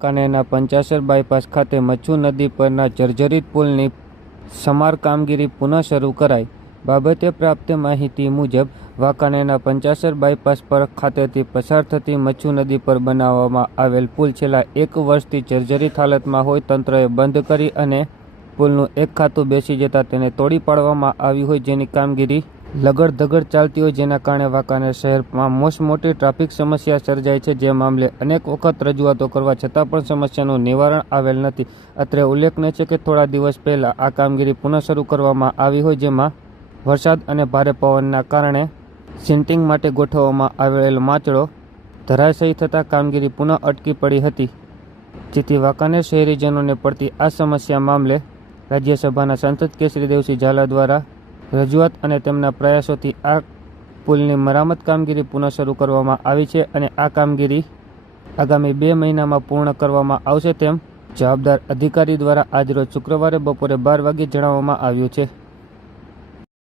કાનેરના Panchasar bypass ખાતે મચ્છુ નદી પરના જર્જરિત પુલની સમાર કામગીરી પુનઃ શરૂ કરાઈ. બાબતે પ્રાપ્ત માહિતી મુજબ, વાંકાનેરના પંચાસર બાયપાસ પર ખાતેથી પસાર થતી મચ્છુ નદી પર બનાવવામાં આવેલ પુલ છેલ્લા એક વર્ષથી જર્જરિત હાલતમાં હોય તંત્રએ બંધ કરી અને પુલનું એક ખાતું બેસી જતાં તેને તોડી પાડવામાં આવ્યું હોય જેની કામગીરી લગડ ધગડ ચાલતી હોય જેના કારણે વાંકાનેર શહેરમાં મોસમોટી મોટી ટ્રાફિક સમસ્યા સર્જાય છે જે મામલે અનેક વખત રજૂઆતો કરવા છતાં પણ સમસ્યાનું નિવારણ આવેલ નથી. અત્રે ઉલ્લેખનીય છે કે થોડા દિવસ પહેલાં આ કામગીરી પુનઃ શરૂ કરવામાં આવી હોય જેમાં વરસાદ અને ભારે પવનના કારણે સિન્ટિંગ માટે ગોઠવવામાં આવેલ માચડો ધરાશયી થતાં કામગીરી પુનઃ અટકી પડી હતી. જેથી વાંકાનેર શહેરીજનોને પડતી આ સમસ્યા મામલે રાજ્યસભાના સાંસદ કેસરી દેવસિંહ ઝાલા દ્વારા રજૂઆત અને તેમના પ્રયાસોથી આ પુલની મરામત કામગીરી પુનઃ શરૂ કરવામાં આવી છે અને આ કામગીરી આગામી બે મહિનામાં પૂર્ણ કરવામાં આવશે તેમ જવાબદાર અધિકારી દ્વારા આજરોજ શુક્રવારે બપોરે બાર વાગે જણાવવામાં આવ્યું છે.